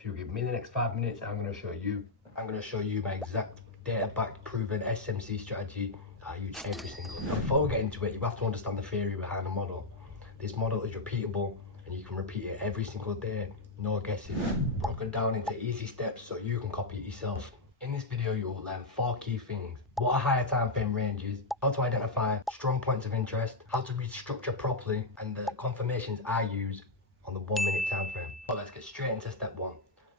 If you give me the next 5 minutes, I'm going to show you my exact data-backed proven SMC strategy that I use every single day. Now, before we get into it, you have to understand the theory behind the model. This model is repeatable and you can repeat it every single day, no guessing. Broken down into easy steps so you can copy it yourself. In this video, you will learn 4 key things: what a higher time frame range is, how to identify strong points of interest, how to read structure properly, and the confirmations I use on the 1 minute time frame. But let's get straight into step 1.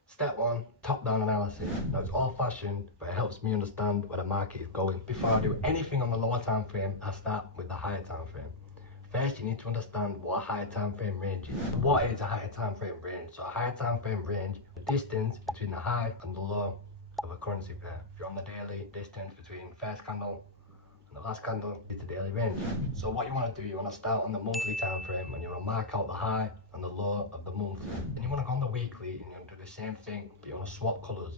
Step 1, top-down analysis. Now it's old-fashioned, but it helps me understand where the market is going. Before I do anything on the lower time frame, I start with the higher time frame. First, you need to understand what a higher time frame range is. What is a higher time frame range? So a higher time frame range, the distance between the high and the low of a currency pair. If you're on the daily, distance between first candle and the last candle is the daily range. So what you want to do, you want to start on the monthly time frame and you want to mark out the high and the low of the month. Then you want to go on the weekly and you want to do the same thing, but you want to swap colours.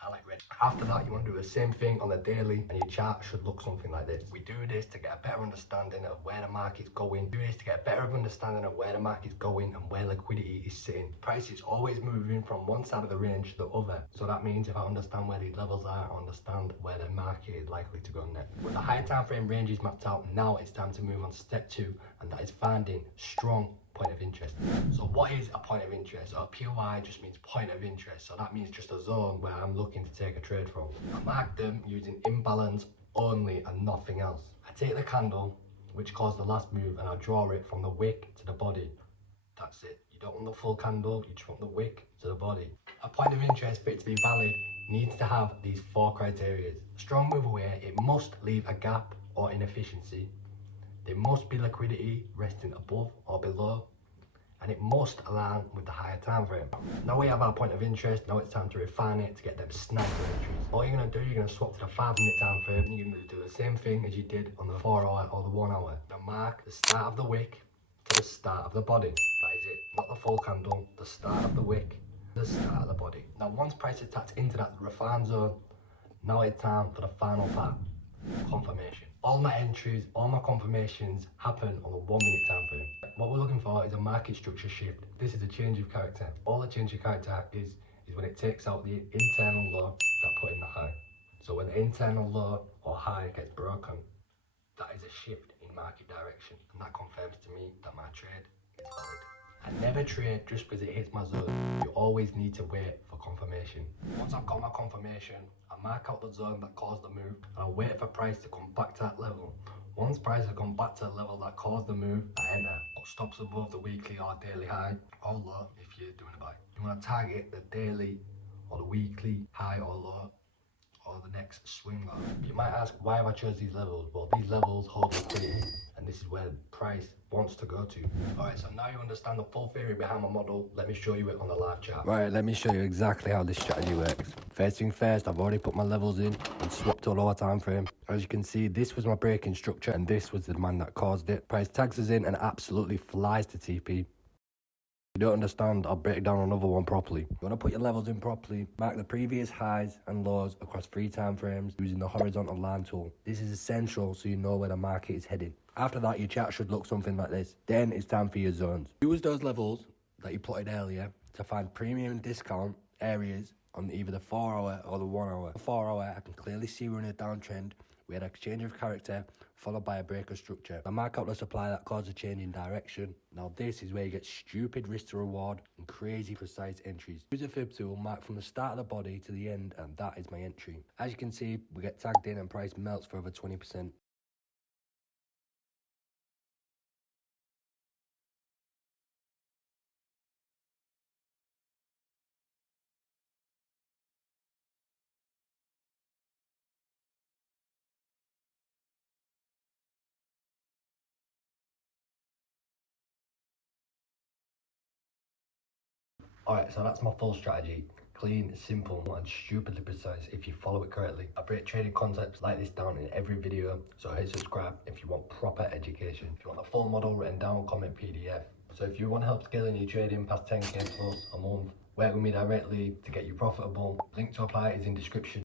I like red. After that, you want to do the same thing on the daily, and your chart should look something like this. We do this to get a better understanding of where the market's going. We do this to get a better understanding of where the market's going and where liquidity is sitting. Price is always moving from one side of the range to the other. So that means if I understand where these levels are, I understand where the market is likely to go next. With the higher time frame ranges mapped out, now it's time to move on to step 2, and that is finding strong point of interest. So what is a point of interest? So a POI just means point of interest. So that means just a zone where I'm looking to take a trade from. I mark them using imbalance only and nothing else. I take the candle, which caused the last move, and I draw it from the wick to the body. That's it. You don't want the full candle, you just want the wick to the body. A point of interest, for it to be valid, needs to have these 4 criteria. A strong move away, it must leave a gap or inefficiency. There must be liquidity resting above or below, and it must align with the higher time frame. Now we have our point of interest, now it's time to refine it to get them sniper entries. All you're going to do, you're going to swap to the 5 minute time frame, and you're going to do the same thing as you did on the 4 hour or the 1 hour. Now mark the start of the wick to the start of the body. That is it, not the full candle, the start of the wick, the start of the body. Now once price is tapped into that refined zone, now it's time for the final part, confirmation. All my entries, all my confirmations happen on the 1 minute time frame. What we're looking for is a market structure shift. This is a change of character. All a change of character is when it takes out the internal low that put in the high. So when the internal low or high gets broken, that is a shift in market direction, and that confirms to me that my trade is valid. I never trade just because it hits my zone. You always need to wait for confirmation. Once I've got my confirmation, I mark out the zone that caused the move, and I wait for price to come back to that level. Once price has come back to the level that caused the move, I enter. What stops above the weekly or daily high or low if you're doing a buy. You want to target the daily or the weekly high or low, or the next swing low. You might ask, why have I chose these levels? Well, these levels hold liquidity, and this is where the price wants to go to. Alright, so now you understand the full theory behind my model. Let me show you it on the live chart. Right, let me show you exactly how this strategy works. First thing first, I've already put my levels in and swapped to a lower time frame. As you can see, this was my breaking structure, and this was the demand that caused it. Price tags us in and absolutely flies to TP. If you don't understand, I'll break down another one properly. You want to put your levels in properly, mark the previous highs and lows across 3 time frames using the horizontal line tool. This is essential so you know where the market is heading. After that, your chart should look something like this. Then it's time for your zones. Use those levels that you plotted earlier to find premium discount areas on either the 4 hour or the 1 hour. The 4 hour, I can clearly see we're in a downtrend. We had a change of character followed by a breaker structure. I mark out the supply that caused a change in direction. Now this is where you get stupid risk to reward and crazy precise entries. Use a fib tool, mark from the start of the body to the end, and that is my entry. As you can see, we get tagged in and price melts for over 20%. Alright, so that's my full strategy. Clean, simple, and stupidly precise if you follow it correctly. I break trading concepts like this down in every video, so hit subscribe if you want proper education. If you want the full model written down, comment PDF. So if you want help scaling your trading past 10k plus a month, work with me directly to get you profitable. Link to apply is in description.